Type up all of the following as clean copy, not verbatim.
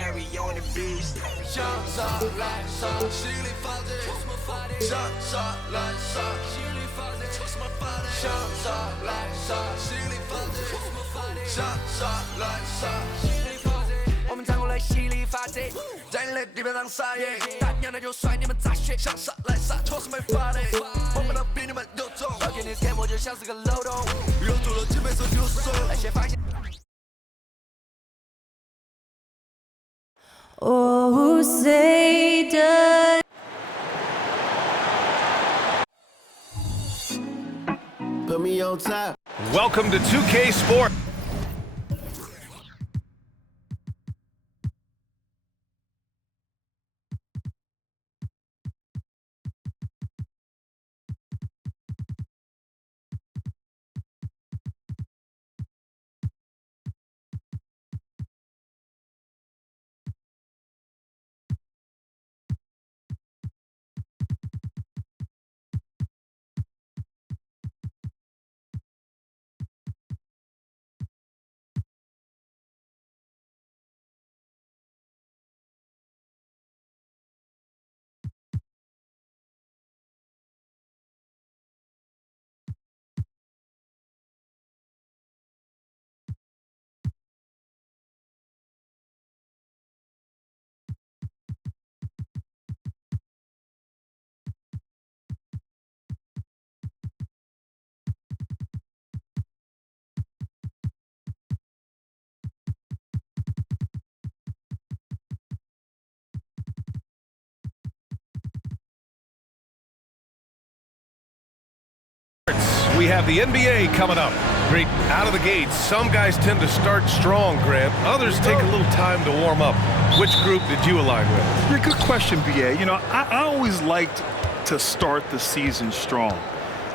carry on the beast. Shot, shot, like shot, chili fuzzy. Shot, shot, like shot, chili fuzzy. Shot, shot, like shot, chili fuzzy. Shot, shot, like shot, chili fuzzy. 我们站过来犀利发贼，在你的地盘上撒野，大娘的就甩你们炸血，想杀来杀，错是没法的，我们的比你们都重，要给你天我就像是个漏洞，有做了几倍手就手，那些发现。Oh, Satan. Put me on top. Welcome to 2K Sport. We have the NBA coming up. Great, out of the gates. Some guys tend to start strong, Grant. Others take a little time to warm up. Which group did you align with? Yeah, good question, BA. You know, I always liked to start the season strong.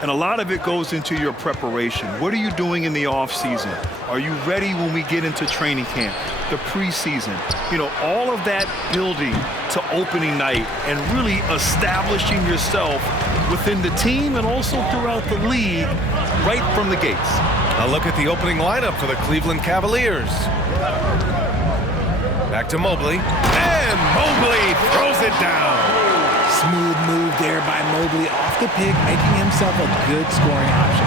And a lot of it goes into your preparation. What are you doing in the off season? Are you ready when we get into training camp, the preseason? You know, all of that building to opening night and really establishing yourself within the team and also throughout the league right from the gates. A look at the opening lineup for the Cleveland Cavaliers. Back to Mobley. And Mobley throws it down. Smooth move there by Mobley off the pick, making himself a good scoring option.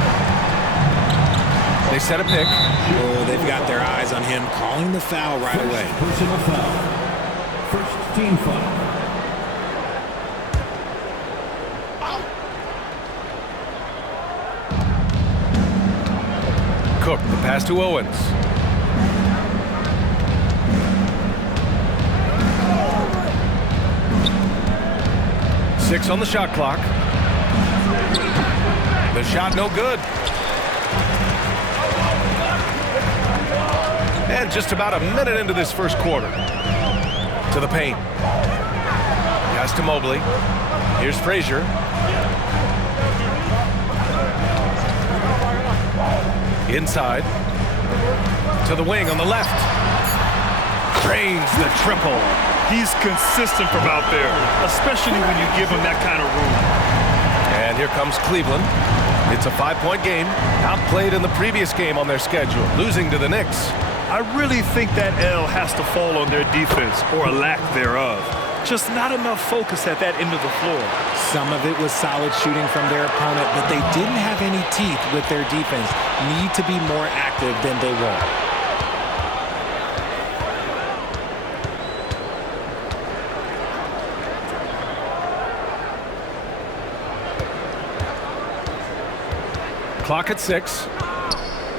They set a pick. Oh, they've got their eyes on him, calling the foul right away. Personal foul. First team foul. Cook, the pass to Owens. Six on the shot clock. The shot no good. And just about a minute into this first quarter. To the paint. Pass to Mobley. Here's Frazier. Inside. To the wing on the left. Drains the triple. He's consistent from out there, especially when you give him that kind of room. And here comes Cleveland. It's a 5-point game. Outplayed in the previous game on their schedule, losing to the Knicks. I really think that L has to fall on their defense, or a lack thereof. Just not enough focus at that end of the floor. Some of it was solid shooting from their opponent, but they didn't have any teeth with their defense. Need to be more active than they were. Clock at 6.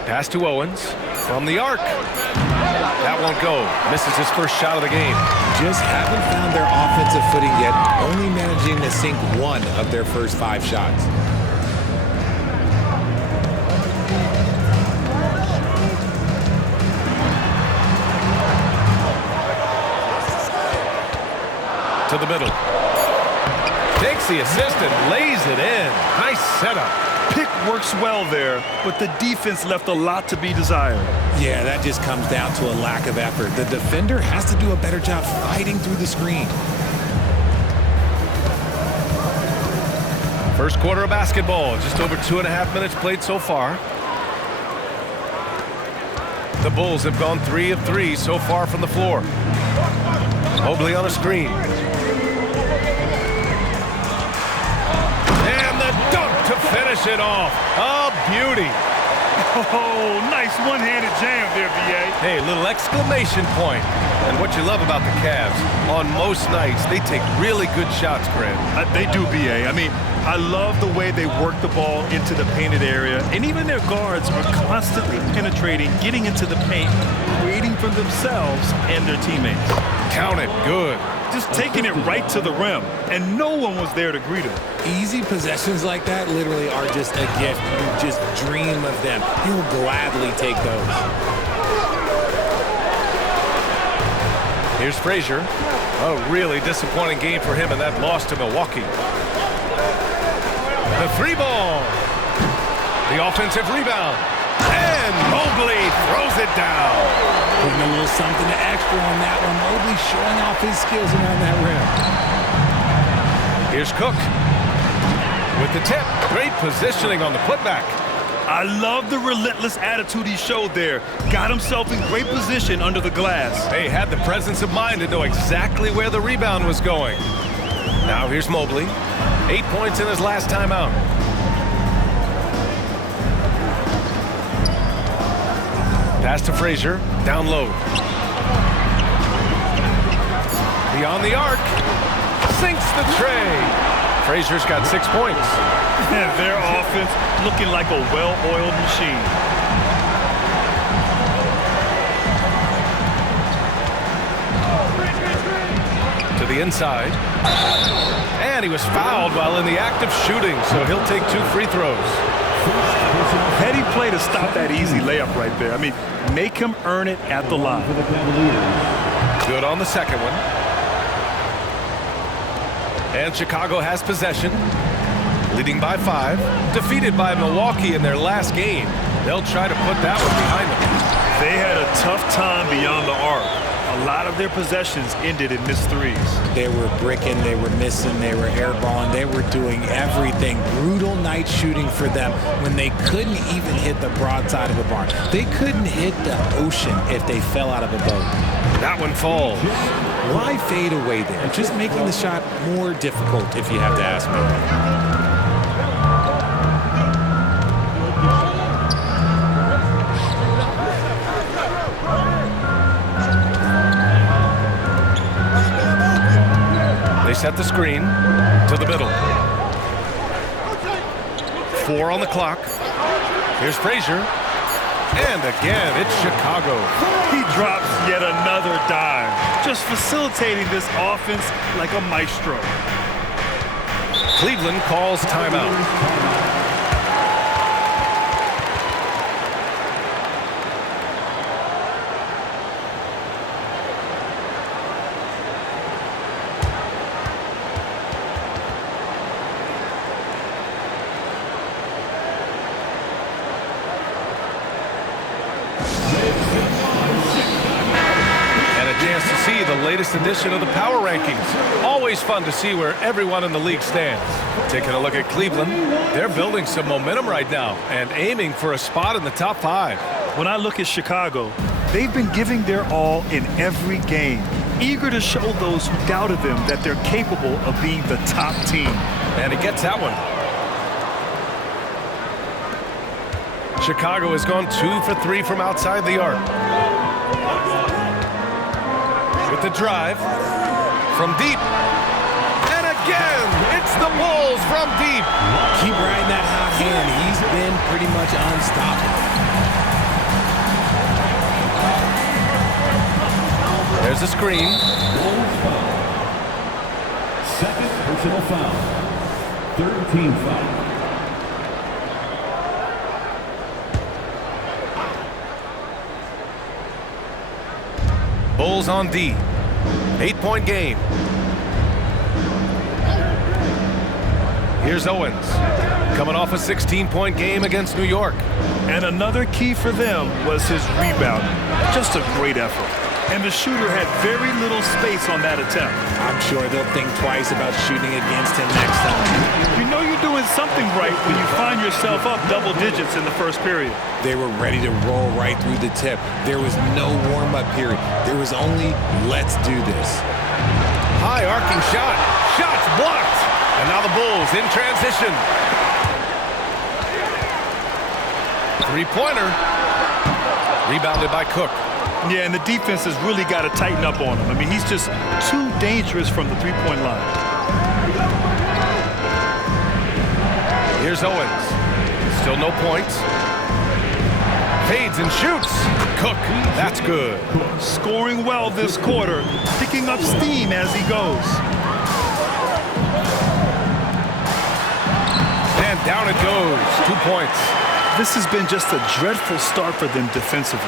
Pass to Owens from the arc. That won't go. Misses his first shot of the game. Just haven't found their offensive footing yet, only managing to sink one of their first 5 shots. To the middle. Takes the assist and lays it in. Nice setup. Pick works well there, but the defense left a lot to be desired. Yeah, that just comes down to a lack of effort. The defender has to do a better job fighting through the screen. First quarter of basketball. Just over 2.5 minutes played so far. The Bulls have gone 3 of 3 so far from the floor. Mobley on a screen. And the dunk to finish it off. A beauty. Oh, nice one-handed jam there, B.A. Hey, little exclamation point. And what you love about the Cavs, on most nights, they take really good shots, Grant. They do, B.A. I mean, I love the way they work the ball into the painted area, and even their guards are constantly penetrating, getting into the paint, creating for themselves and their teammates. Count it. Good. Just taking it right to the rim, and no one was there to greet him. Easy possessions like that literally are just a gift. You just dream of them. He'll gladly take those. Here's Frazier. A really disappointing game for him in that loss to Milwaukee. The three ball. The offensive rebound. And Mobley throws it down. Putting a little something extra on that one. Mobley showing off his skills around that rim. Here's Cook with the tip. Great positioning on the putback. I love the relentless attitude he showed there. Got himself in great position under the glass. He had the presence of mind to know exactly where the rebound was going. Now here's Mobley. 8 points in his last time out. Pass to Frazier. Down low. Beyond the arc. Sinks the tray. Frazier's got 6 points. And their offense looking like a well-oiled machine. To the inside. And he was fouled while in the act of shooting, so he'll take 2 free throws. Heady play to stop that easy layup right there. I mean, make him earn it at the line. Good on the second one. And Chicago has possession, leading by 5. Defeated by Milwaukee in their last game. They'll try to put that one behind them. They had a tough time beyond the arc. A lot of their possessions ended in missed threes. They were bricking, they were missing, they were airballing, they were doing everything. Brutal night shooting for them when they couldn't even hit the broadside of a barn. They couldn't hit the ocean if they fell out of a boat. That one falls. Why fade away there? Just making the shot more difficult, if you have to ask me. They set the screen to the middle. 4 on the clock. Here's Frazier. And again, it's Chicago. He drops yet another dive, just facilitating this offense like a maestro. Cleveland calls timeout. The latest edition of the Power Rankings. Always fun to see where everyone in the league stands. Taking a look at Cleveland, they're building some momentum right now and aiming for a spot in the top 5. When I look at Chicago, they've been giving their all in every game, eager to show those who doubted them that they're capable of being the top team. And he gets that one. Chicago has gone 2 for 3 from outside the arc. With the drive from deep. And again, it's the Bulls from deep. Keep riding that hot hand. He's been pretty much unstoppable. There's a screen. Second personal foul. Third team foul. Bulls on D. 8-point game. Here's Owens, coming off a 16-point game against New York. And another key for them was his rebounding. Just a great effort. And the shooter had very little space on that attempt. I'm sure they'll think twice about shooting against him next time. You know you're doing something right when you find yourself up double digits in the first period. They were ready to roll right through the tip. There was no warm-up period. There was only, let's do this. High arcing shot. Shots blocked. And now the Bulls in transition. Three-pointer. Rebounded by Cook. Yeah, and the defense has really got to tighten up on him. I mean, he's just too dangerous from the three-point line. Here's Owens. Still no points. Fades and shoots. Cook. That's good. Scoring well this quarter, picking up steam as he goes. And down it goes. 2 points. This has been just a dreadful start for them defensively.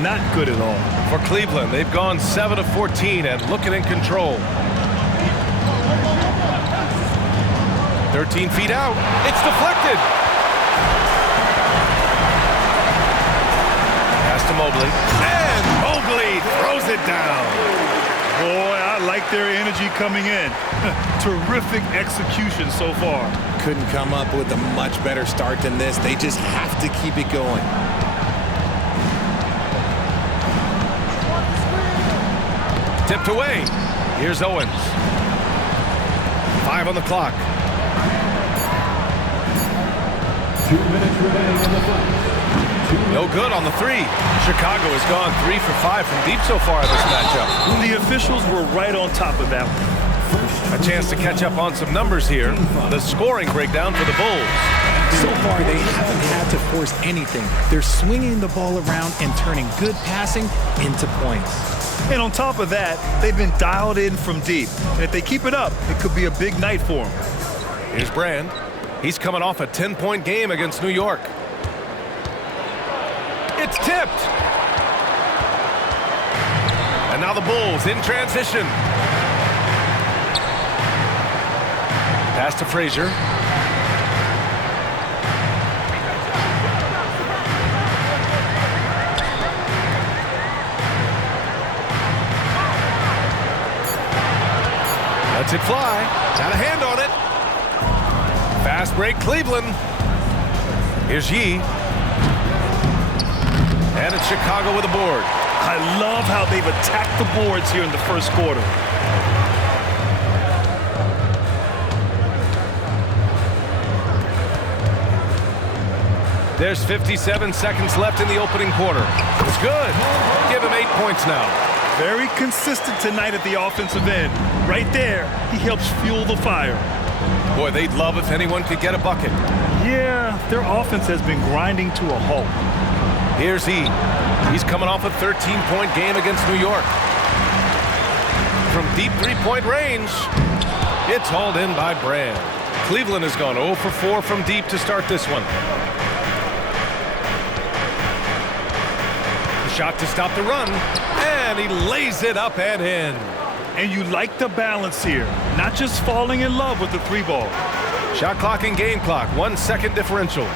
Not good at all. For Cleveland, they've gone 7 of 14 and looking in control. 13 feet out. It's deflected. Pass to Mobley. And Mobley throws it down. Boy, I like their energy coming in. Terrific execution so far. Couldn't come up with a much better start than this. They just have to keep it going. Tipped away. Here's Owens. 5 on the clock. 2 minutes remaining in the fight. No good on the three. Chicago has gone 3 for 5 from deep so far in this matchup. The officials were right on top of that one. A chance to catch up on some numbers here. The scoring breakdown for the Bulls. So far, they haven't had to force anything. They're swinging the ball around and turning good passing into points. And on top of that, they've been dialed in from deep. And if they keep it up, it could be a big night for them. Here's Brand. He's coming off a 10-point game against New York. It's tipped. And now the Bulls in transition. Pass to Frazier. Lets it fly. Got a hand on it. Fast break, Cleveland. Here's Yee. And it's Chicago with a board. I love how they've attacked the boards here in the first quarter. There's 57 seconds left in the opening quarter. It's good. Give him 8 points now. Very consistent tonight at the offensive end. Right there, he helps fuel the fire. Boy, they'd love if anyone could get a bucket. Yeah, their offense has been grinding to a halt. Here's E. He's coming off a 13-point game against New York. From deep three-point range, it's hauled in by Brand. Cleveland has gone 0 for 4 from deep to start this one. The shot to stop the run, and he lays it up and in. And you like the balance here, not just falling in love with the three ball. Shot clock and game clock, 1 second differential.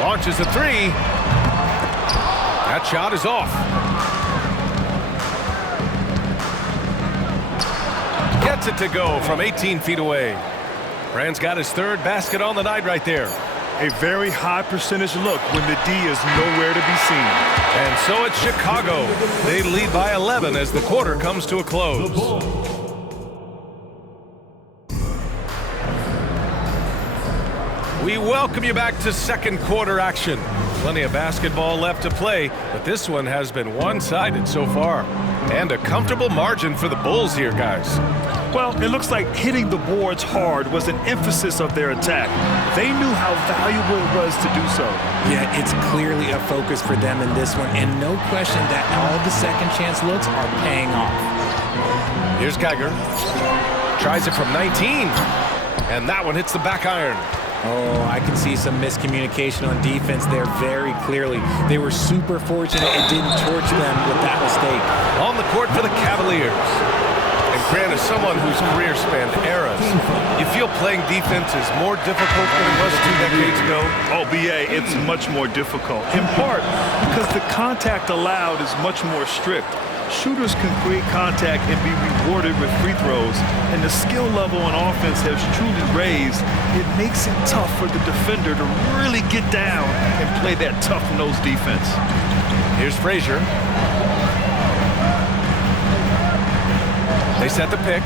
Launches a three. That shot is off. Gets it to go from 18 feet away. Brand's got his third basket on the night right there. A very high percentage look when the D is nowhere to be seen. And so it's Chicago. They lead by 11 as the quarter comes to a close. We welcome you back to second quarter action. Plenty of basketball left to play, but this one has been one-sided so far. And a comfortable margin for the Bulls here, guys. Well, it looks like hitting the boards hard was an emphasis of their attack. They knew how valuable it was to do so. Yeah, it's clearly a focus for them in this one, and no question that all the second chance looks are paying off. Here's Geiger. Tries it from 19, and that one hits the back iron. Oh, I can see some miscommunication on defense there very clearly. They were super fortunate it didn't torch them with that mistake. On the court for the Cavaliers. And Grant, as someone whose career spanned eras, you feel playing defense is more difficult than it was 2 decades ago? Oh, BA, it's much more difficult, in part because the contact allowed is much more strict. Shooters can create contact and be rewarded with free throws, and the skill level on offense has truly raised. It makes it tough for the defender to really get down and play that tough-nosed defense. Here's Frazier. They set the pick.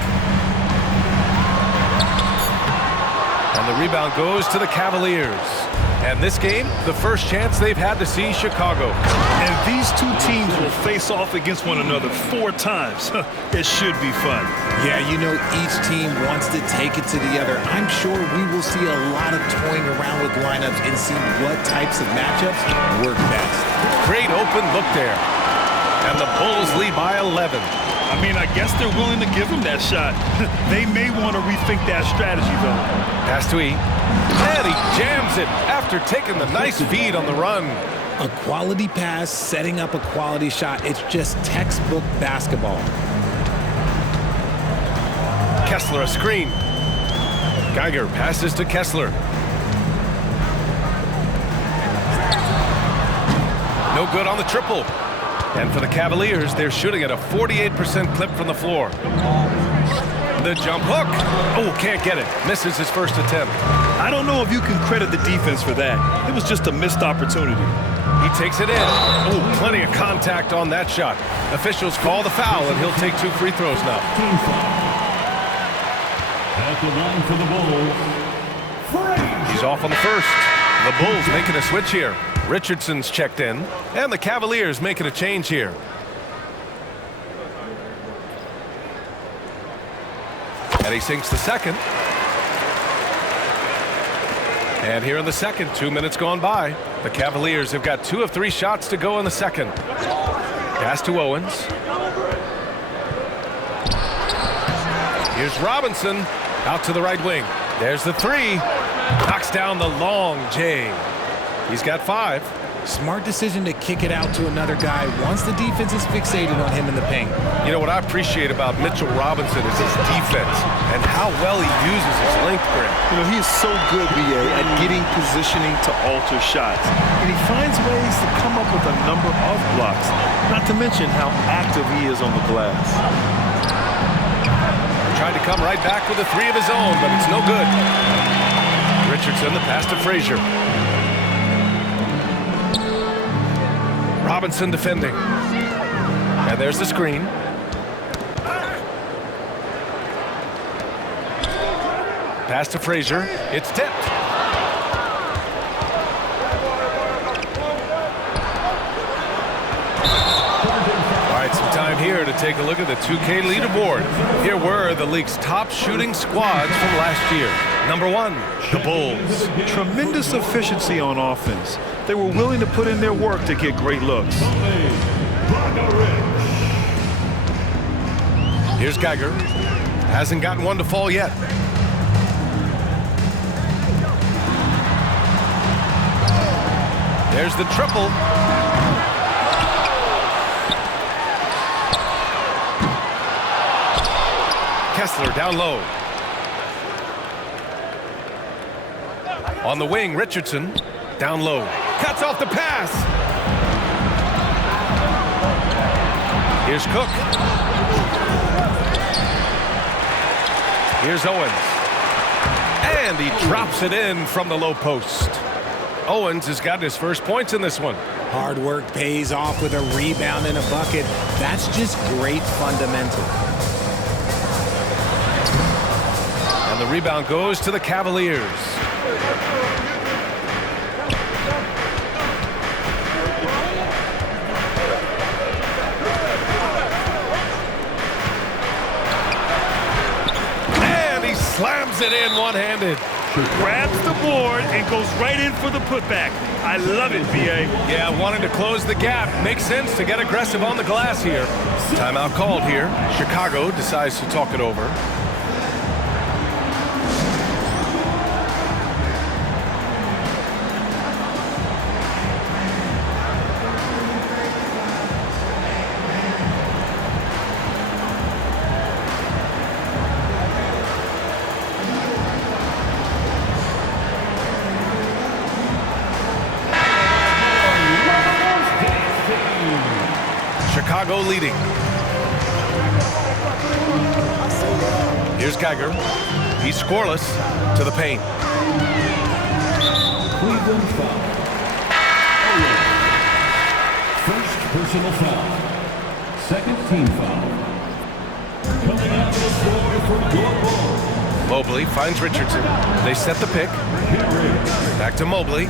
And the rebound goes to the Cavaliers. And this game, the first chance they've had to see Chicago. And these two teams will face off against one another 4 times. It should be fun. Yeah, you know, each team wants to take it to the other. I'm sure we will see a lot of toying around with lineups and see what types of matchups work best. Great open look there. And the Bulls lead by 11. I mean, I guess they're willing to give him that shot. They may want to rethink that strategy, though. Pass to E. And he jams it after taking the nice feed on the run. A quality pass, setting up a quality shot. It's just textbook basketball. Kessler a screen. Geiger passes to Kessler. No good on the triple. And for the Cavaliers, they're shooting at a 48% clip from the floor. The jump hook. Oh, can't get it. Misses his first attempt. I don't know if you can credit the defense for that. It was just a missed opportunity. He takes it in. Oh, plenty of contact on that shot. Officials call the foul, and he'll take 2 free throws now. Team foul. At the line for the Bulls, Frazier. He's off on the first. The Bulls making a switch here. Richardson's checked in, and the Cavaliers making a change here. And he sinks the second. And here in the second, 2 minutes gone by. The Cavaliers have got 2 of 3 shots to go in the second. Pass to Owens. Here's Robinson out to the right wing. There's the 3. Knocks down the long J. He's got 5. Smart decision to kick it out to another guy once the defense is fixated on him in the paint. You know, what I appreciate about Mitchell Robinson is his defense and how well he uses his length grip. You know, he is so good, BA, at getting positioning to alter shots. And he finds ways to come up with a number of blocks, not to mention how active he is on the glass. Tried to come right back with a 3 of his own, but it's no good. Richardson, the pass to Frazier. Robinson defending. And there's the screen. Pass to Frazier. It's tipped. All right, some time here to take a look at the 2K leaderboard. Here were the league's top shooting squads from last year. Number 1, the Bulls. Tremendous efficiency on offense. They were willing to put in their work to get great looks. Here's Geiger. Hasn't gotten one to fall yet. There's the triple. Kessler down low. On the wing, Richardson down low. Cuts off the pass. Here's Cook. Here's Owens. And he drops it in from the low post. Owens has gotten his first points in this one. Hard work pays off with a rebound and a bucket. That's just great fundamentals. And the rebound goes to the Cavaliers. And he slams it in one-handed. Grabs the board and goes right in for the putback. I love it, BA. Yeah, wanting to close the gap. Makes sense to get aggressive on the glass here. Timeout called here. Chicago decides to talk it over. Chicago leading. Here's Geiger. He's scoreless to the paint. Cleveland foul. First personal foul. Second team foul. Coming out to the floor for your ball. Mobley finds Richardson. They set the pick. Back to Mobley.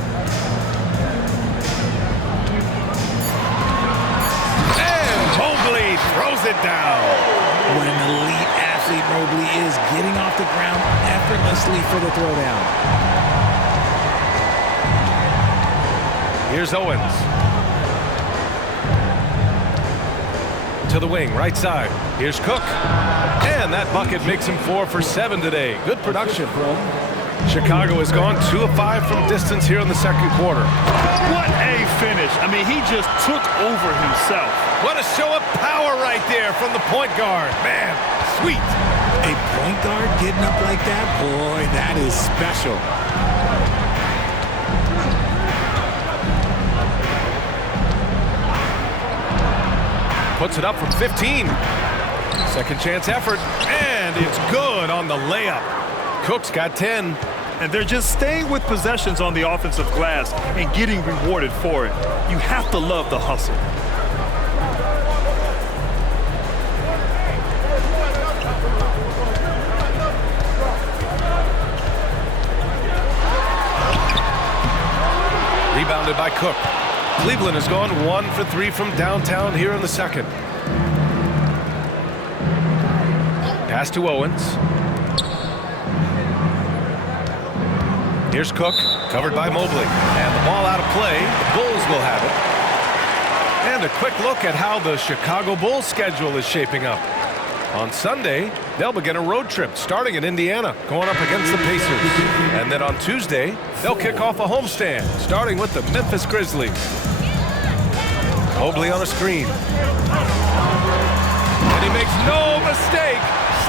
And Mobley throws it down. What an elite athlete Mobley is, getting off the ground effortlessly for the throwdown. Here's Owens. To the wing, right side. Here's Cook. And that bucket makes him 4 for 7 today. Good production. Chicago has gone 2 of 5 from distance here in the second quarter. What a finish. I mean, he just took over himself. What a show of power right there from the point guard. Man, sweet. A point guard getting up like that? Boy, that is special. Puts it up from 15. Second chance effort. And it's good on the layup. Cook's got 10. And they're just staying with possessions on the offensive glass and getting rewarded for it. You have to love the hustle. Rebounded by Cook. Cleveland has gone 1 for 3 from downtown here in the second. Pass to Owens. Here's Cook, covered by Mobley. And the ball out of play. The Bulls will have it. And a quick look at how the Chicago Bulls schedule is shaping up. On Sunday, they'll begin a road trip starting in Indiana, going up against the Pacers. And then on Tuesday, they'll kick off a homestand, starting with the Memphis Grizzlies. Mobley on a screen. And he makes no mistake.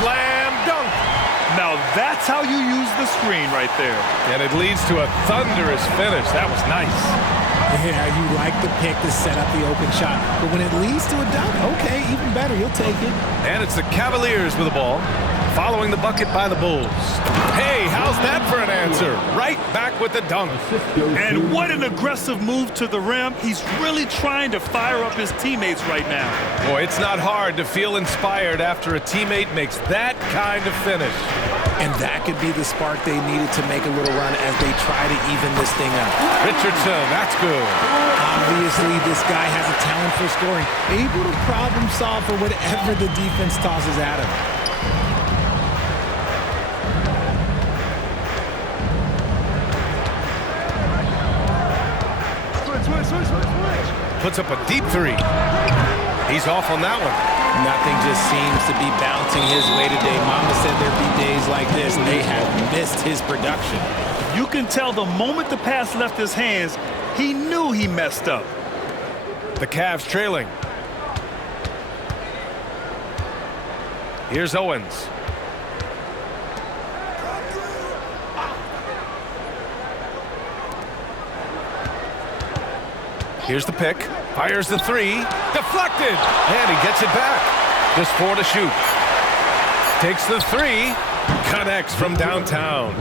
Slam dunk. Now that's how you use the screen right there. And it leads to a thunderous finish. That was nice. Yeah, you like the pick to set up the open shot. But when it leads to a dunk, okay, even better, you'll take it. And it's the Cavaliers with the ball, following the bucket by the Bulls. Hey, how's that for an answer? Right back with the dunk. And what an aggressive move to the rim. He's really trying to fire up his teammates right now. Boy, it's not hard to feel inspired after a teammate makes that kind of finish. And that could be the spark they needed to make a little run as they try to even this thing up. Richardson, that's good. Obviously, this guy has a talent for scoring, able to problem solve for whatever the defense tosses at him. Puts up a deep three. He's off on that one. Nothing just seems to be bouncing his way today. Mama said there'd be days like this. They have missed his production. You can tell the moment the pass left his hands, he knew he messed up. The Cavs trailing. Here's Owens. Here's the pick. Fires the three. Deflected. And he gets it back. Just 4 to shoot. Takes the three. Connects from downtown.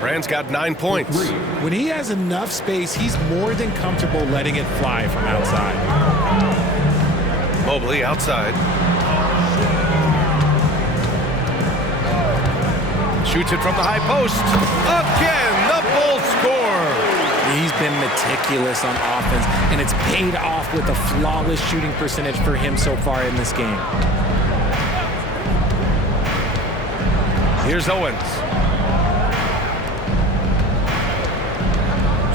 Brand's got 9 points. When he has enough space, he's more than comfortable letting it fly from outside. Mobley outside. Shoots it from the high post. Again, the Bulls score. He's been meticulous on offense, and it's paid off with a flawless shooting percentage for him so far in this game. Here's Owens. 2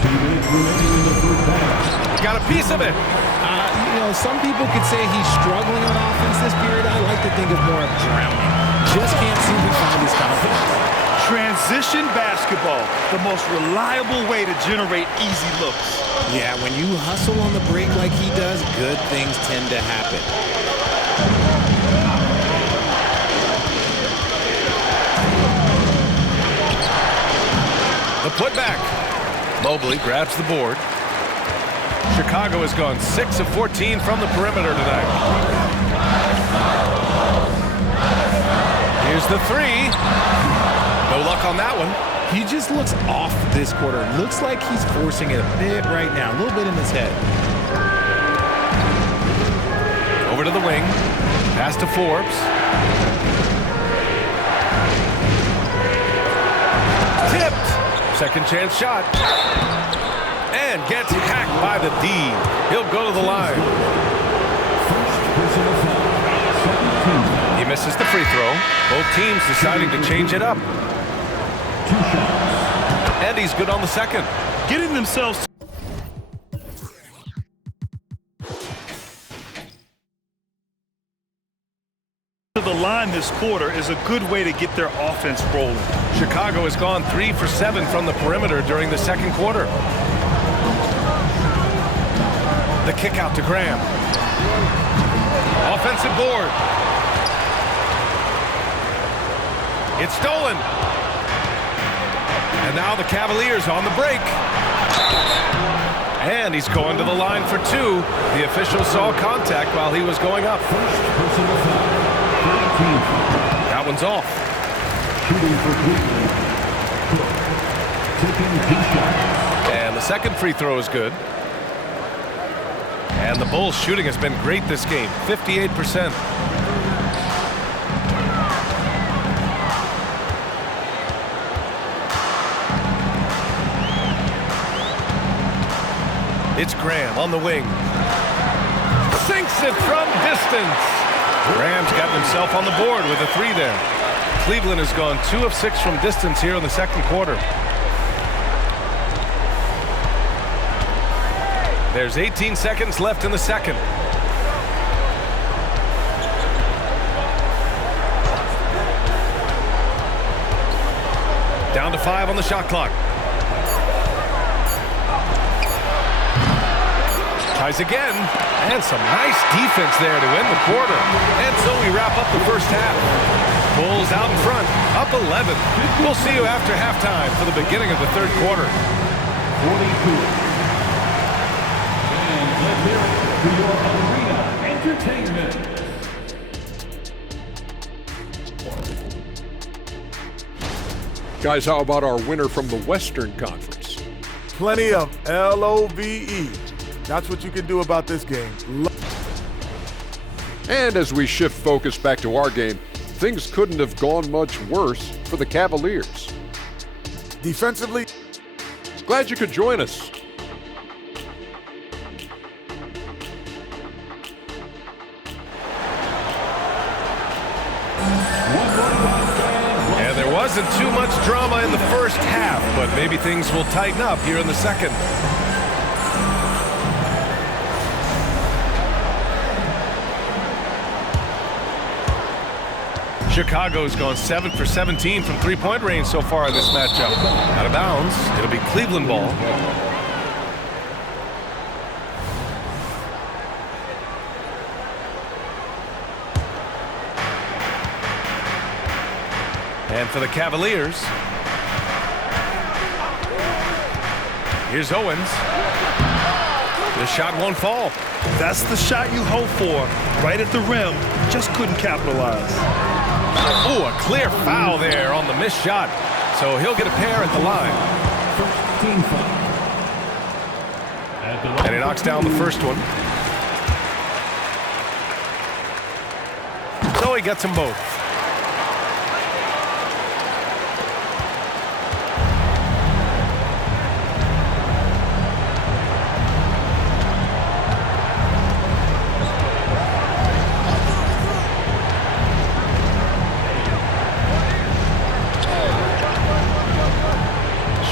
minutes remaining in the first half. Got a piece of it. You know, some people could say he's struggling on offense this period. I like to think of more of drowning. Just can't seem to find his confidence. Transition basketball, the most reliable way to generate easy looks. Yeah, when you hustle on the break like he does, good things tend to happen. The putback. Mobley grabs the board. Chicago has gone 6 of 14 from the perimeter tonight. Here's the three. No luck on that one. He just looks off this quarter. Looks like he's forcing it a bit right now, a little bit in his head. Over to the wing. Pass to Forbes. Tipped. Second chance shot. And gets hacked by the D. He'll go to the line. He misses the free throw. Both teams deciding to change it up. And he's good on the second. Getting themselves to the line this quarter is a good way to get their offense rolling. Chicago has gone 3 for 7 from the perimeter during the second quarter. The kick out to Graham. Offensive board. It's stolen. And now the Cavaliers on the break. And he's going to the line for two. The official saw contact while he was going up. That one's off. And the second free throw is good. And the Bulls' shooting has been great this game, 58%. It's Graham on the wing. Sinks it from distance. Graham's got himself on the board with a three there. Cleveland has gone 2 of 6 from distance here in the second quarter. There's 18 seconds left in the second. Down to 5 on the shot clock. Tries again, and some nice defense there to end the quarter. And so we wrap up the first half. Bulls out in front, up 11. We'll see you after halftime for the beginning of the third quarter. 42. And let's hear it for your arena entertainment. Guys, how about our winner from the Western Conference? Plenty of LOVE. That's what you can do about this game. And as we shift focus back to our game, things couldn't have gone much worse for the Cavaliers. Defensively, Glad you could join us. And there wasn't too much drama in the first half, but maybe things will tighten up here in the second. Chicago's gone 7 for 17 from three-point range so far in this matchup. Out of bounds, it'll be Cleveland ball. And for the Cavaliers, here's Owens. The shot won't fall. That's the shot you hope for. Right at the rim, just couldn't capitalize. Oh, a clear foul there on the missed shot. So he'll get a pair at the line. Team foul. And he knocks down the first one. So he gets them both.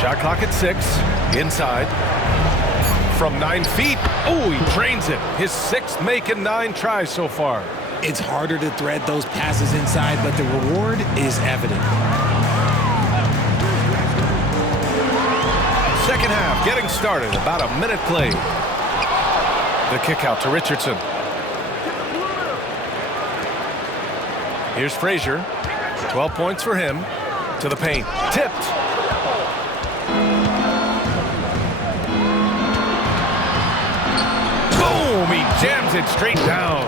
Shot clock at 6. Inside. From 9 feet. Oh, he drains it. His 6th make in 9 tries so far. It's harder to thread those passes inside, but the reward is evident. Second half getting started. About a minute played. The kick out to Richardson. Here's Frazier. 12 points for him. To the paint. Tipped. Boom! He jams it straight down.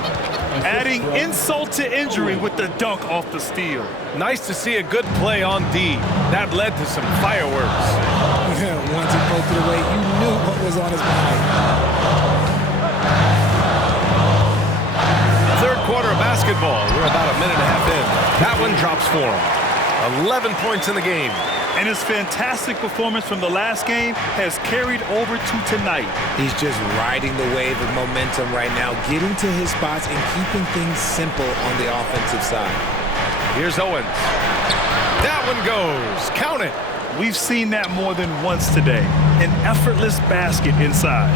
Adding insult to injury with the dunk off the steal. Nice to see a good play on D. That led to some fireworks. Once he poked it away, you knew what was on his mind. Third quarter of basketball. We're about a minute and a half in. That one drops for him. 11 points in the game. And his fantastic performance from the last game has carried over to tonight. He's just riding the wave of momentum right now, getting to his spots and keeping things simple on the offensive side. Here's Owens. That one goes. Count it. We've seen that more than once today. An effortless basket inside.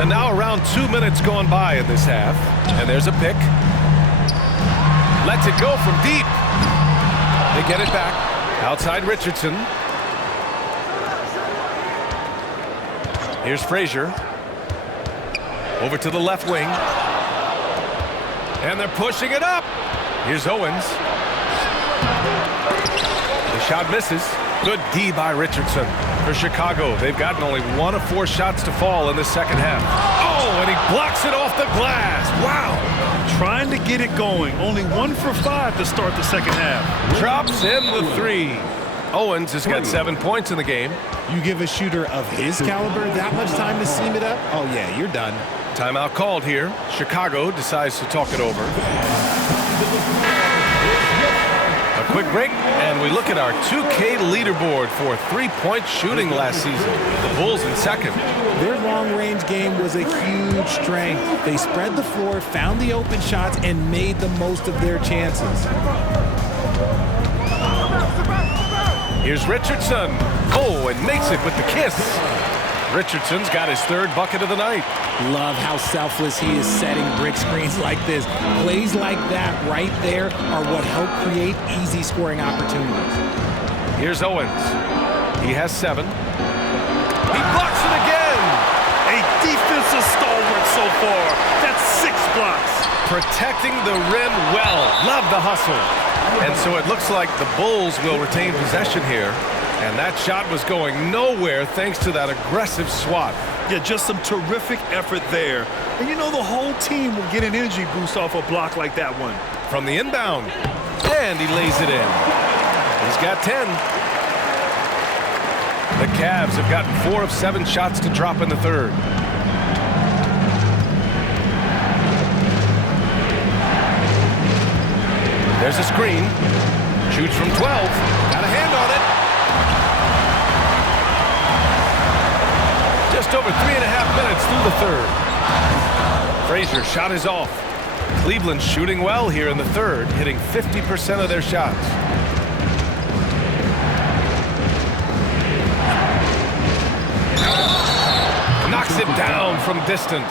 And now around 2 minutes gone by in this half. And there's a pick. Lets it go from deep. They get it back. Outside Richardson. Here's Frazier. Over to the left wing. And they're pushing it up. Here's Owens. The shot misses. Good D by Richardson. For Chicago, they've gotten only 1 of 4 shots to fall in the second half. Oh, and he blocks it off the glass. Wow. Trying to get it going. Only 1 for 5 to start the second half. Drops in the 3. Owens has got 7 points in the game. You give a shooter of his caliber that much time to seam it up? Oh, yeah, you're done. Timeout called here. Chicago decides to talk it over. A quick break, and we look at our 2K leaderboard for three-point shooting last season. The Bulls in second. Their long-range game was a huge strength. They spread the floor, found the open shots, and made the most of their chances. Here's Richardson. Oh, and makes it with the kiss. Richardson's got his 3rd bucket of the night. Love how selfless he is setting brick screens like this. Plays like that right there are what help create easy scoring opportunities. Here's Owens. He has 7. He blocks it again. A defensive stalwart so far. That's 6 blocks. Protecting the rim well. Love the hustle. And so it looks like the Bulls will retain possession here. And that shot was going nowhere thanks to that aggressive swat. Yeah, just some terrific effort there. And you know the whole team will get an energy boost off a block like that one. From the inbound. And he lays it in. He's got 10. The Cavs have gotten 4 of 7 shots to drop in the 3rd. There's a screen. Shoots from 12. Got a hand on it. Just over 3.5 minutes through the 3rd. Frazier shot is off. Cleveland shooting well here in the 3rd, hitting 50% of their shots. Knocks it down from distance.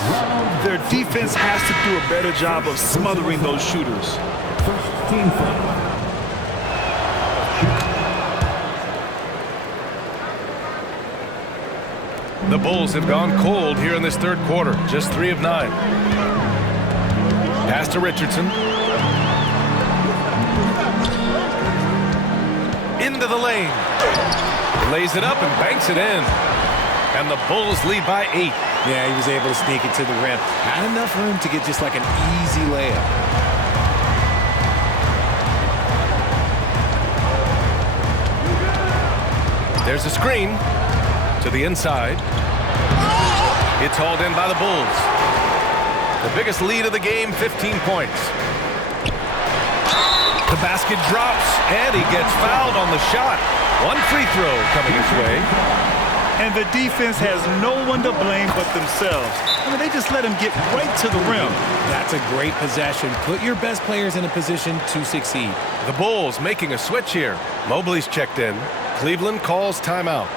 Their defense has to do a better job of smothering those shooters. First team foul. The Bulls have gone cold here in this 3rd quarter. Just 3 of 9. Pass to Richardson. Into the lane. Lays it up and banks it in. And the Bulls lead by 8. Yeah, he was able to sneak it to the rim. Not enough room to get just like an easy layup. There's a screen to the inside. It's hauled in by the Bulls. The biggest lead of the game, 15 points. The basket drops, and he gets fouled on the shot. 1 free throw coming his way. And the defense has no one to blame but themselves. I mean, they just let him get right to the rim. That's a great possession. Put your best players in a position to succeed. The Bulls making a switch here. Mobley's checked in. Cleveland calls timeout.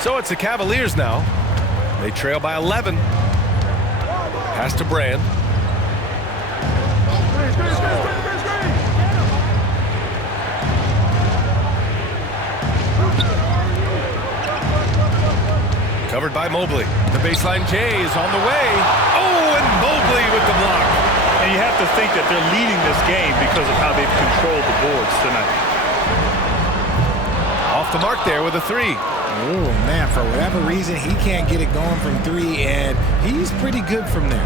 So it's the Cavaliers now. They trail by 11. Pass to Brand. Covered by Mobley. The baseline J is on the way. Oh, and Mobley with the block. And you have to think that they're leading this game because of how they've controlled the boards tonight. Off the mark there with a three. Oh, man, for whatever reason, he can't get it going from three, and he's pretty good from there.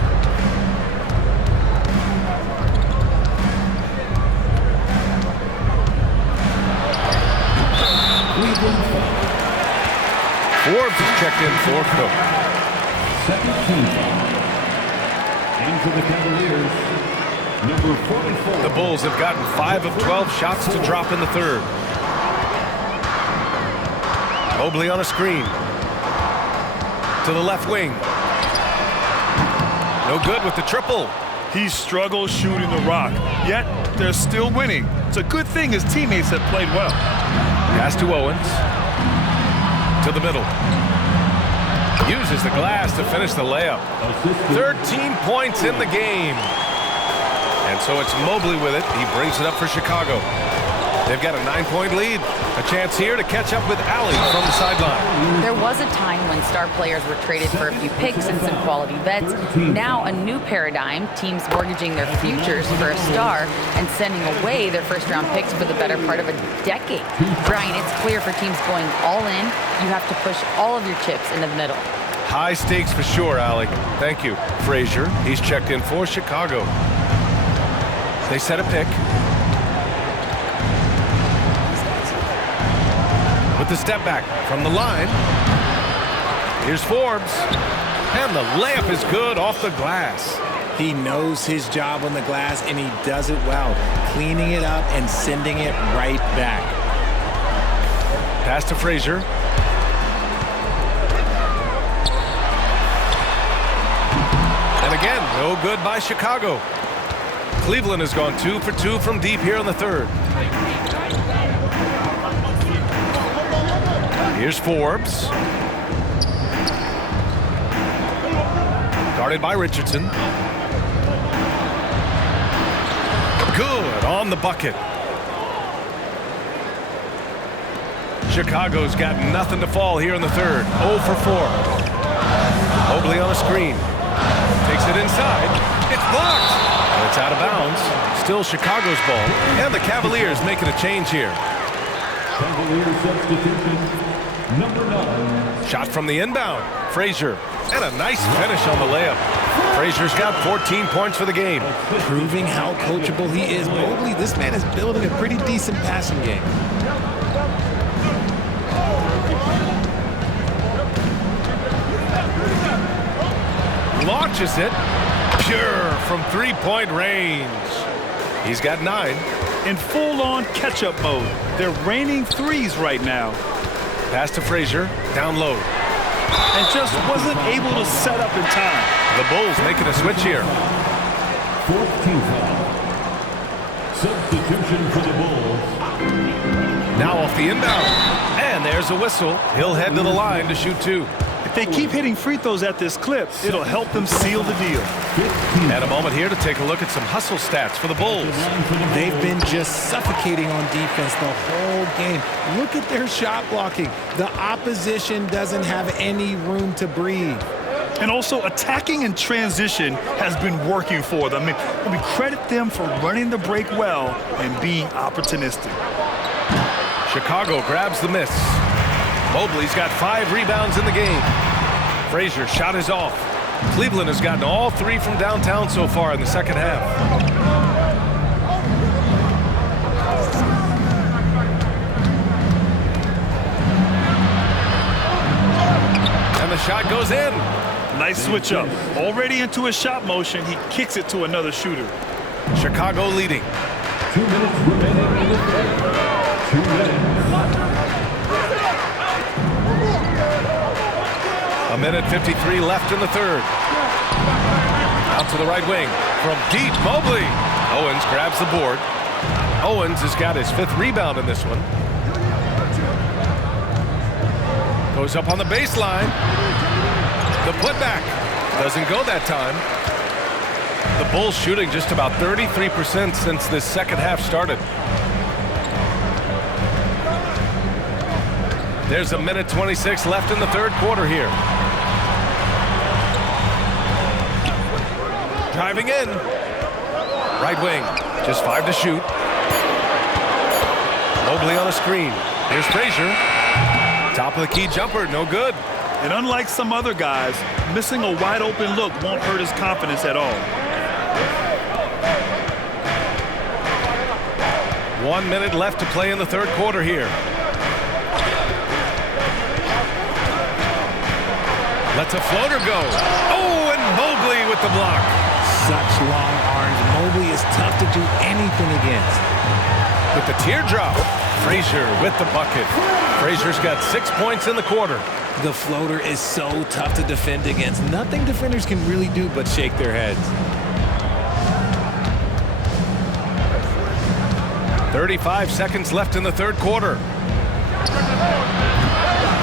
Forbes is checked in for Cook. Second team foul. And for the Cavaliers, number 44. The Bulls have gotten 5 of 12 shots to drop in the third. Mobley on a screen. To the left wing. No good with the triple. He struggles shooting the rock, yet they're still winning. It's a good thing his teammates have played well. Pass to Owens. To the middle. Uses the glass to finish the layup. 13 points in the game. And so it's Mobley with it. He brings it up for Chicago. They've got a 9-point lead. A chance here to catch up with Allie from the sideline. There was a time when star players were traded for a few picks and some quality vets. Now a new paradigm, teams mortgaging their futures for a star and sending away their first-round picks for the better part of a decade. Brian, it's clear for teams going all in, you have to push all of your chips into the middle. High stakes for sure, Allie. Thank you. Frazier, he's checked in for Chicago. They set a pick. With the step back from the line. Here's Forbes. And the layup is good off the glass. He knows his job on the glass, and he does it well, cleaning it up and sending it right back. Pass to Frazier. And again, no good by Chicago. Cleveland has gone 2 for 2 from deep here in the third. Here's Forbes. Guarded by Richardson. Good on the bucket. Chicago's got nothing to fall here in the third. 0 for 4. Mobley on a screen. Takes it inside. It's blocked. And it's out of bounds. Still Chicago's ball. And the Cavaliers making a change here. Cavaliers substitution. Number 9. Shot from the inbound. Frazier. And a nice finish on the layup. Frazier's got 14 points for the game. Proving how coachable he is. Mobley, this man is building a pretty decent passing game. Launches it. Pure from three-point range. He's got 9. In full-on catch-up mode. They're raining threes right now. Pass to Frazier. Down low. And just wasn't able to set up in time. The Bulls making a switch here. 14th foul. Substitution for the Bulls. Now off the inbound. And there's a whistle. He'll head to the line to shoot 2. If they keep hitting free throws at this clip, it'll help them seal the deal. And a moment here to take a look at some hustle stats for the Bulls. They've been just suffocating on defense the whole game. Look at their shot blocking. The opposition doesn't have any room to breathe. And also, attacking in transition has been working for them. I mean, we credit them for running the break well and being opportunistic. Chicago grabs the miss. Mobley's got 5 rebounds in the game. Frazier shot is off. Cleveland has gotten all 3 from downtown so far in the second half. And the shot goes in. Nice switch up. Already into a shot motion, he kicks it to another shooter. Chicago leading. 2 minutes remaining in the third. 2 minutes. A minute 53 left in the third. Out to the right wing. From deep, Mobley. Owens grabs the board. Owens has got his 5th rebound in this one. Goes up on the baseline. The putback doesn't go that time. The Bulls shooting just about 33% since this second half started. There's a minute 26 left in the third quarter here. Driving in. Right wing. Just 5 to shoot. Mobley on a screen. Here's Frazier. Top of the key jumper. No good. And unlike some other guys, missing a wide open look won't hurt his confidence at all. 1 minute left to play in the third quarter here. Lets a floater go. Oh, and Mobley with the block. Such long arms. Mobley is tough to do anything against. With the teardrop. Frazier with the bucket. Frazier's got 6 points in the quarter. The floater is so tough to defend against. Nothing defenders can really do but shake their heads. 35 seconds left in the third quarter.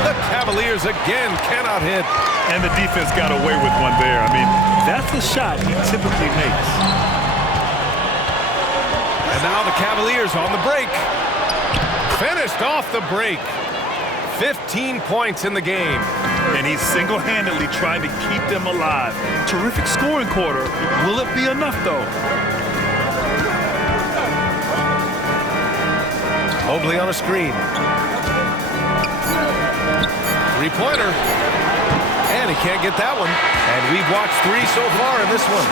The Cavaliers again cannot hit. And the defense got away with one there. I mean, that's the shot he typically makes. And now the Cavaliers on the break. Finished off the break. 15 points in the game. And he's single-handedly trying to keep them alive. Terrific scoring quarter. Will it be enough, though? Mobley on a screen. Three-pointer. And he can't get that one. And we've watched 3 so far in this one.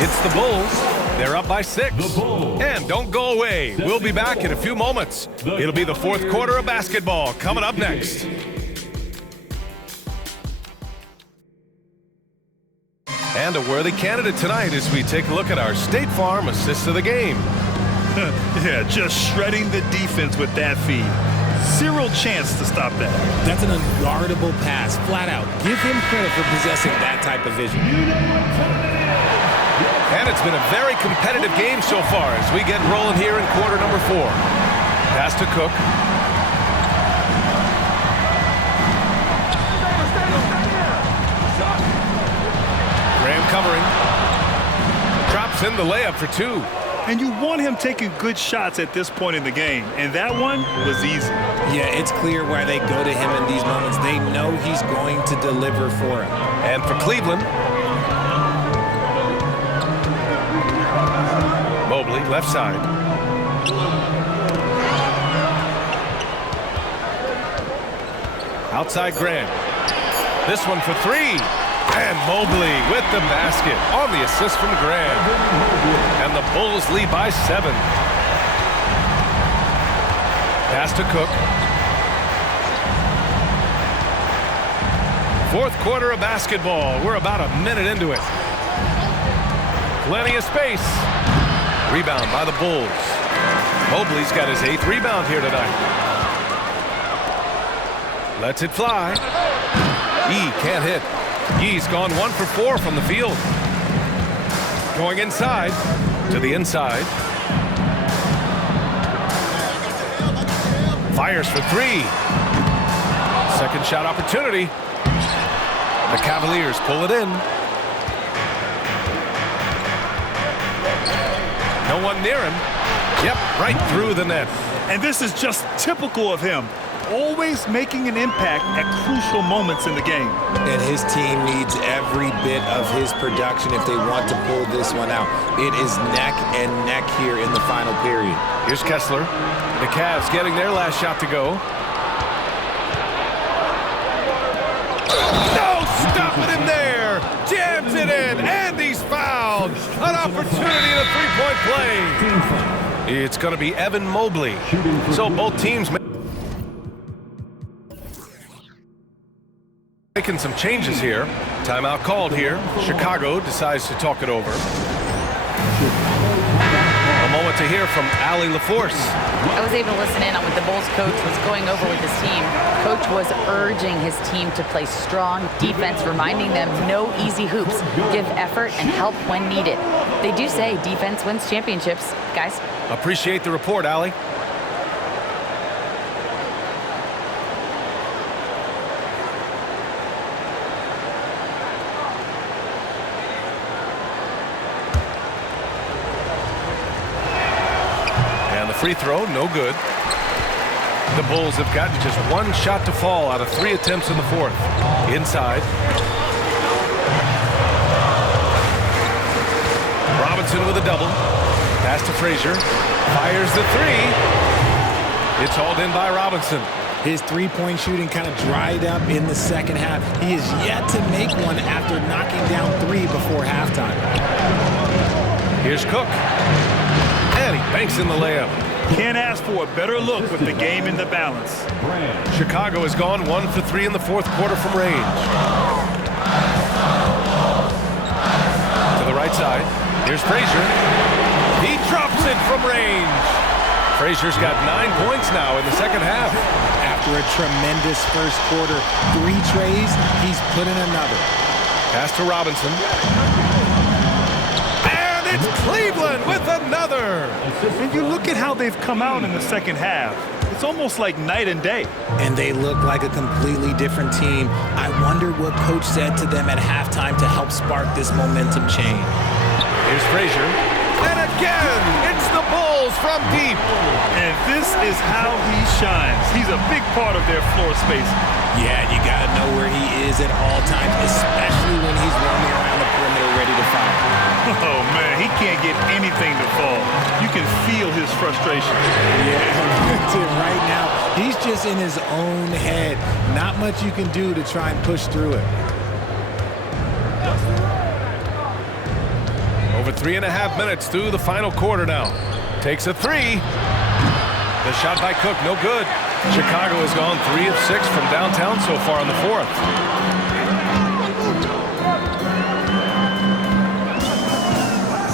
It's the Bulls. They're up by 6. And don't go away. We'll be back in a few moments. It'll be the fourth quarter of basketball coming up next. And a worthy candidate tonight as we take a look at our State Farm assist of the game. Yeah, just shredding the defense with that feed. Zero chance to stop that. That's an unguardable pass, flat out. Give him credit for possessing that type of vision. And it's been a very competitive game so far as we get rolling here in quarter number 4. Pass to Cook. Graham covering. Drops in the layup for 2. And you want him taking good shots at this point in the game. And that one was easy. Yeah, it's clear why they go to him in these moments. They know he's going to deliver for him. And for Cleveland, Mobley, left side. Outside Graham. This one for 3. And Mobley with the basket on the assist from Graham. And the Bulls lead by 7. Pass to Cook. Fourth quarter of basketball. We're about a minute into it. Plenty of space. Rebound by the Bulls. Mobley's got his 8th rebound here tonight. Lets it fly. E can't hit. Yee's gone 1 for 4 from the field. Going inside to the inside. Fires for 3. Second shot opportunity. The Cavaliers pull it in. No one near him. Yep, right through the net. And this is just typical of him. Always making an impact at crucial moments in the game. And his team needs every bit of his production if they want to pull this one out. It is neck and neck here in the final period. Here's Kessler. The Cavs getting their last shot to go. No, stopping him there. Jams it in, and he's fouled. An opportunity in a three-point play. It's going to be Evan Mobley. So both teams making some changes here. Timeout called here. Chicago decides to talk it over. A moment to hear from Allie LaForce. I was able to listen in on what the Bulls coach was going over with his team. Coach was urging his team to play strong defense, reminding them no easy hoops, give effort and help when needed. They do say defense wins championships, guys. Appreciate the report, Allie. free throw, no good. The Bulls have gotten just one shot to fall out of 3 attempts in the fourth. Inside. Robinson with a double. Pass to Frazier. Fires the three. It's hauled in by Robinson. His three-point shooting kind of dried up in the second half. He is yet to make one after knocking down 3 before halftime. Here's Cook. And he banks in the layup. Can't ask for a better look with the game in the balance. Chicago has gone 1 for 3 in the fourth quarter from range. To the right side. Here's Frazier. He drops it from range. Frazier's got 9 points now in the second half. After a tremendous first quarter, 3 trays, he's put in another. Pass to Robinson. And it's Cleveland with another. And you look at how they've come out in the second half. It's almost like night and day. And they look like a completely different team. I wonder what coach said to them at halftime to help spark this momentum change. Here's Frazier. And again, it's the Bulls from deep. And this is how he shines. He's a big part of their floor space. Yeah, you got to know where he is at all times, especially when he's roaming around the perimeter ready to fire. Oh, man, he can't get anything to fall. You can feel his frustration. Yeah, right now, he's just in his own head. Not much you can do to try and push through it. Over 3.5 minutes through the final quarter now. Takes a three. The shot by Cook, no good. Chicago has gone 3 of 6 from downtown so far in the fourth.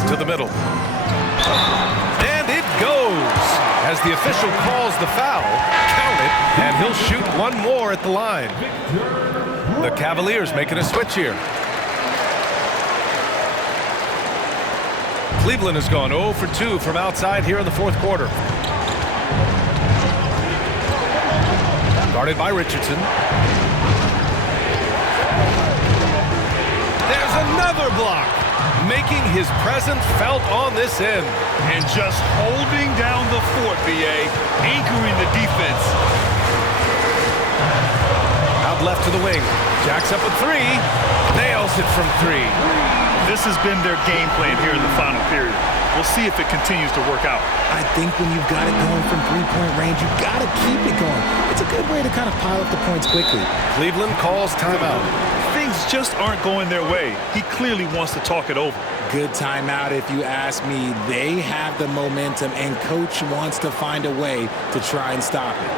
To the middle. And it goes. As the official calls the foul, count it, and he'll shoot one more at the line. The Cavaliers making a switch here. Cleveland has gone 0 for 2 from outside here in the fourth quarter. Guarded by Richardson. There's another block, making his presence felt on this end. And just holding down the fort, B.A., anchoring the defense. Out left to the wing. Jacks up a three. Nails it from 3. This has been their game plan here in the final period. We'll see if it continues to work out. I think when you've got it going from three-point range, you've got to keep it going. It's a good way to kind of pile up the points quickly. Cleveland calls timeout. Things just aren't going their way. He clearly wants to talk it over. Good timeout if you ask me. They have the momentum, and coach wants to find a way to try and stop it.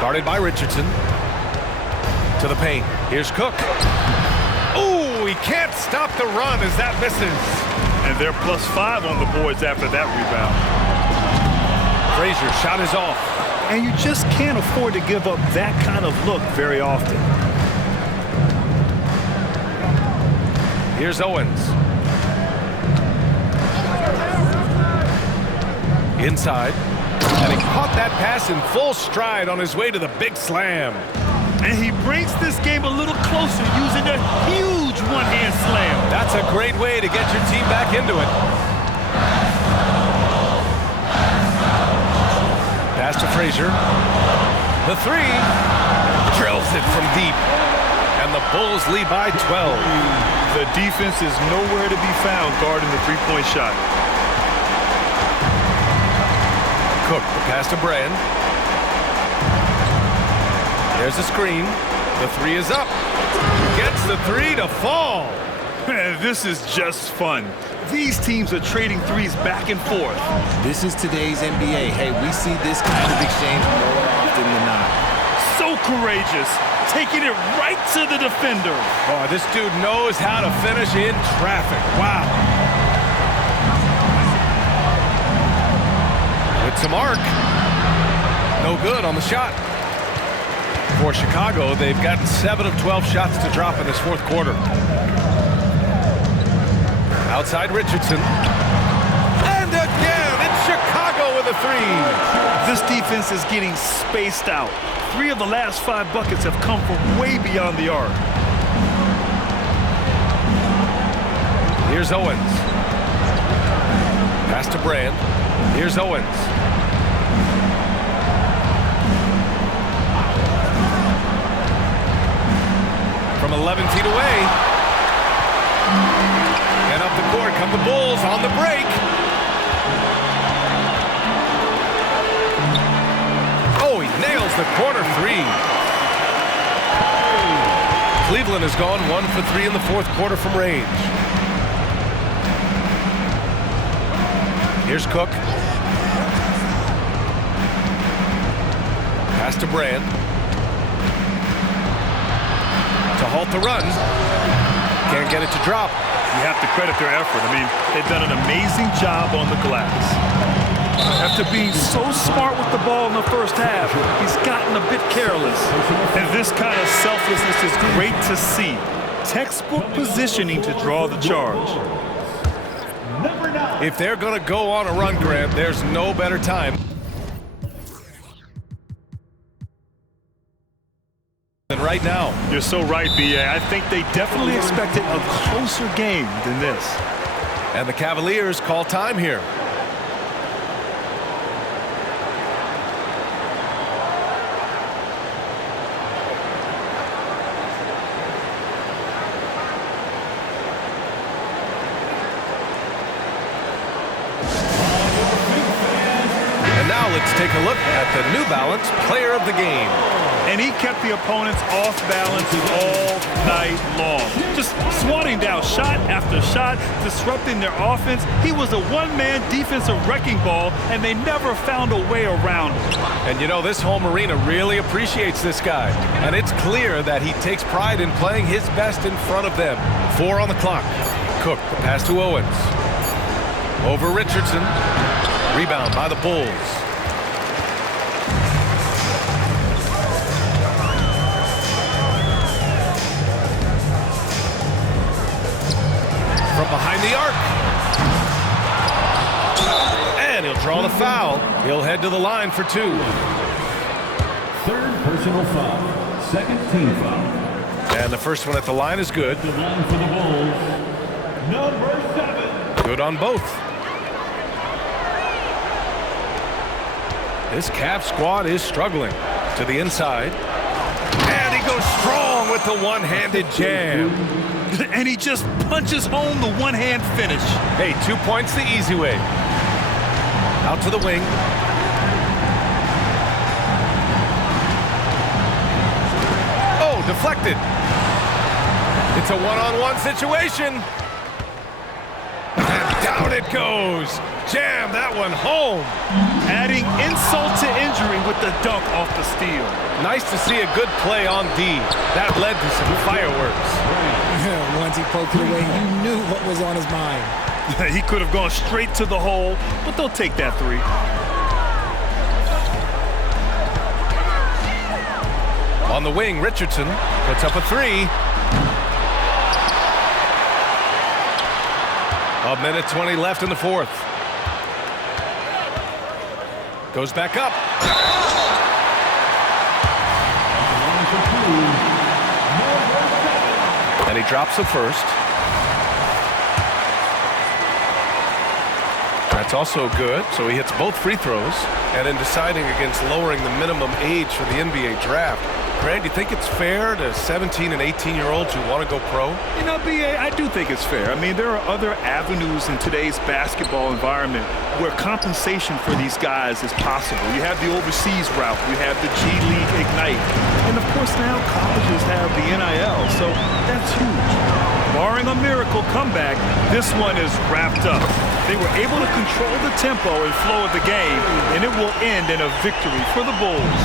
Guarded by Richardson. To the paint. Here's Cook. Ooh, he can't stop the run as that misses. And they're +5 on the boards after that rebound. Frazier shot is off. And you just can't afford to give up that kind of look very often. Here's Owens. Inside. And he caught that pass in full stride on his way to the big slam. And he brings this game a little closer using a huge one-hand slam. That's a great way to get your team back into it. Pass to Frazier. The three. Drills it from deep. And the Bulls lead by 12. The defense is nowhere to be found guarding the three-point shot. Cook, the pass to Brand. There's a screen. The three is up. Gets the three to fall. This is just fun. These teams are trading threes back and forth. This is today's NBA. Hey, we see this kind of exchange more often than not. So courageous, taking it right to the defender. Oh, this dude knows how to finish in traffic. Wow. With some arc. No good on the shot. For Chicago, they've gotten 7 of 12 shots to drop in this fourth quarter. Outside Richardson. And again, it's Chicago with a 3. This defense is getting spaced out. 3 of the last 5 buckets have come from way beyond the arc. Here's Owens. Pass to Brand. Here's Owens. From 11 feet away. And up the court come the Bulls on the break. Oh, he nails the corner 3. Cleveland has gone 1 for 3 in the fourth quarter from range. Here's Cook. Pass to Brand. To halt the run. Can't get it to drop. You have to credit their effort. I mean, they've done an amazing job on the glass. After being so smart with the ball in the first half, he's gotten a bit careless. And this kind of selflessness is great to see. Textbook positioning to draw the charge. If they're going to go on a run, Grant, there's no better time than right now. You're so right, B.A. I think they definitely expected a closer game than this. And the Cavaliers call time here. Let's take a look at the New Balance Player of the Game. And he kept the opponents off balance all night long. Just swatting down shot after shot, disrupting their offense. He was a one-man defensive wrecking ball, and they never found a way around him. And you know, this home arena really appreciates this guy. And it's clear that he takes pride in playing his best in front of them. 4 on the clock. Cook, the pass to Owens. Over Richardson. Rebound by the Bulls. From behind the arc. And he'll draw the foul. He'll head to the line for 2. 3rd personal foul. 2nd team foul. And the first one at the line is good. The line for the Bulls. Number 7. Good on both. This Cavs squad is struggling. To the inside. And he goes strong with the one-handed jam. And he just punches home the one-hand finish. Hey, 2 points the easy way. Out to the wing. Oh, deflected. It's a one-on-one situation. And down it goes. Jam that one home. Adding insult to injury with the dunk off the steal. Nice to see a good play on D. That led to some fireworks. Once he poked it away, you knew what was on his mind. He could have gone straight to the hole, but they'll take that 3. On the wing, Richardson puts up a 3. A minute 20 left in the fourth. Goes back up. And he drops the first. That's also good. So he hits both free throws. And in deciding against lowering the minimum age for the NBA draft, Grant, do you think it's fair to 17 and 18-year-olds who want to go pro? You know, B.A., I do think it's fair. I mean, there are other avenues in today's basketball environment where compensation for these guys is possible. You have the overseas route. You have the G League Ignite. And, of course, now colleges have the NIL, so that's huge. Barring a miracle comeback, this one is wrapped up. They were able to control the tempo and flow of the game, and it will end in a victory for the Bulls.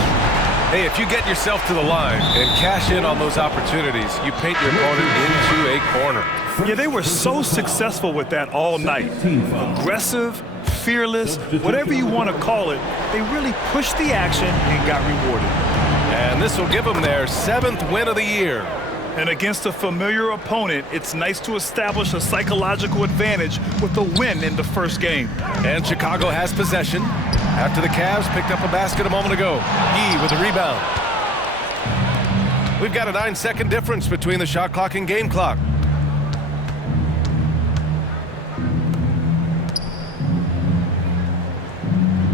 Hey, if you get yourself to the line and cash in on those opportunities, you paint your opponent into a corner. Yeah, they were so successful with that all night. Aggressive, fearless, whatever you want to call it, they really pushed the action and got rewarded. And this will give them their 7th win of the year. And against a familiar opponent, it's nice to establish a psychological advantage with the win in the first game. And Chicago has possession after the Cavs picked up a basket a moment ago. Yee with the rebound. We've got a 9-second difference between the shot clock and game clock.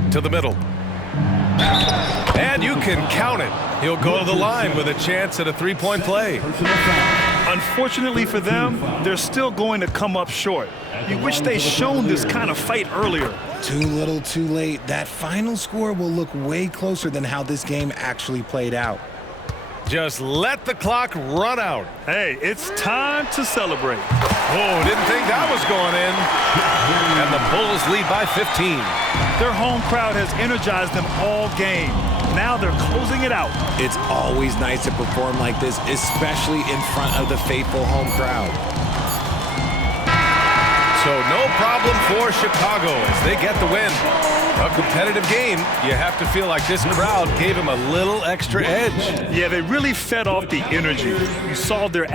To the middle. And you can count it. He'll go to the line with a chance at a three-point play. Unfortunately for them, they're still going to come up short. You wish they'd shown this kind of fight earlier. Too little, too late. That final score will look way closer than how this game actually played out. Just let the clock run out. Hey, it's time to celebrate. Oh, didn't think that was going in. And the Bulls lead by 15. Their home crowd has energized them all game. Now they're closing it out. It's always nice to perform like this, especially in front of the faithful home crowd. So no problem for Chicago as they get the win. A competitive game. You have to feel like this crowd gave him a little extra edge. Yeah, they really fed off the energy. You saw their...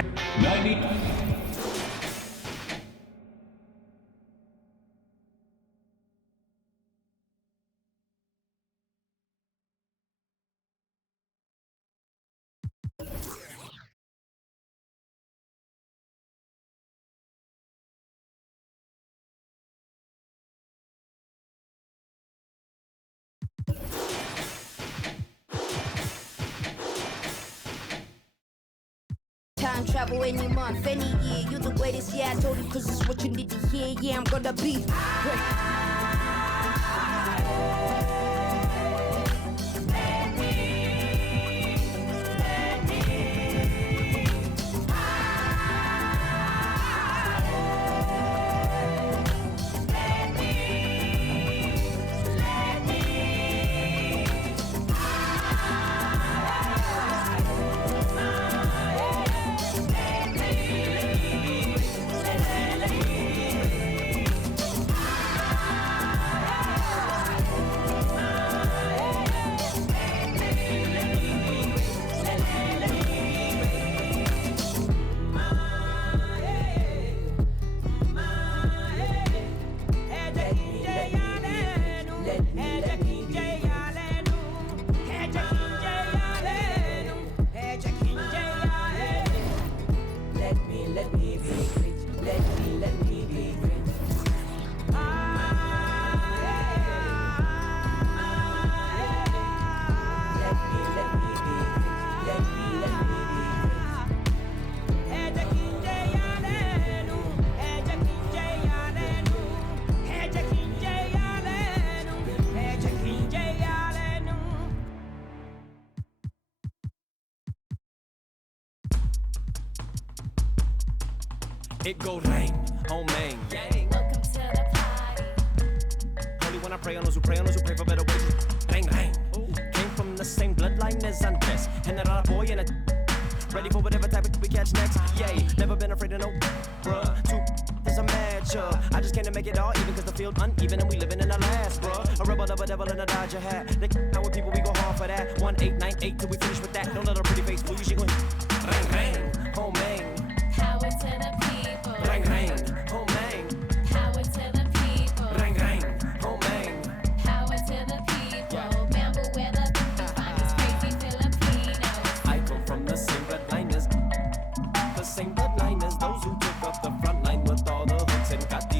Time travel any month, any year. You're the greatest, yeah, I told you, cause it's what you need to hear. Yeah, I'm gonna be great. It go rain on Main. Welcome to the party. Only when I pray on those who pray for better wages. Bang, bang. Came from the same bloodline as Andres. And that other boy in a... Ready for whatever type of we catch next. Yay, never been afraid of no... Bruh, two... There's a match, I just came to make it all even cause the field uneven and we living in the last, bruh. A rebel of a devil in a Dodger hat. They out with people, we go hard for that. 1898 till we finish with that. Don't let her pretty face fool you, she gon' bang, bang, home Main. Power to the people. Bang, bang, home Main. Power to the people. Bang, bang, home Main. Power to the people. Remember where the finest crazy Filipinos. I come from the same bloodline as those who took up the front line with all the hooks and got the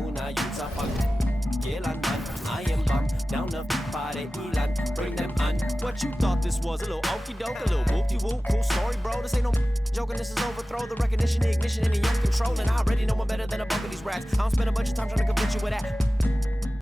una yung sa pag-gilan man. I am bum down the pare ilan, bring them on. What you thought this was, a little okie doke, a little whoop-de-whoop, cool story, bro. This ain't no joking, this is overthrow, the recognition, the ignition, and the young control. And I already know I'm better than a bunk of these rats. I don't spend a bunch of time trying to convince you of that.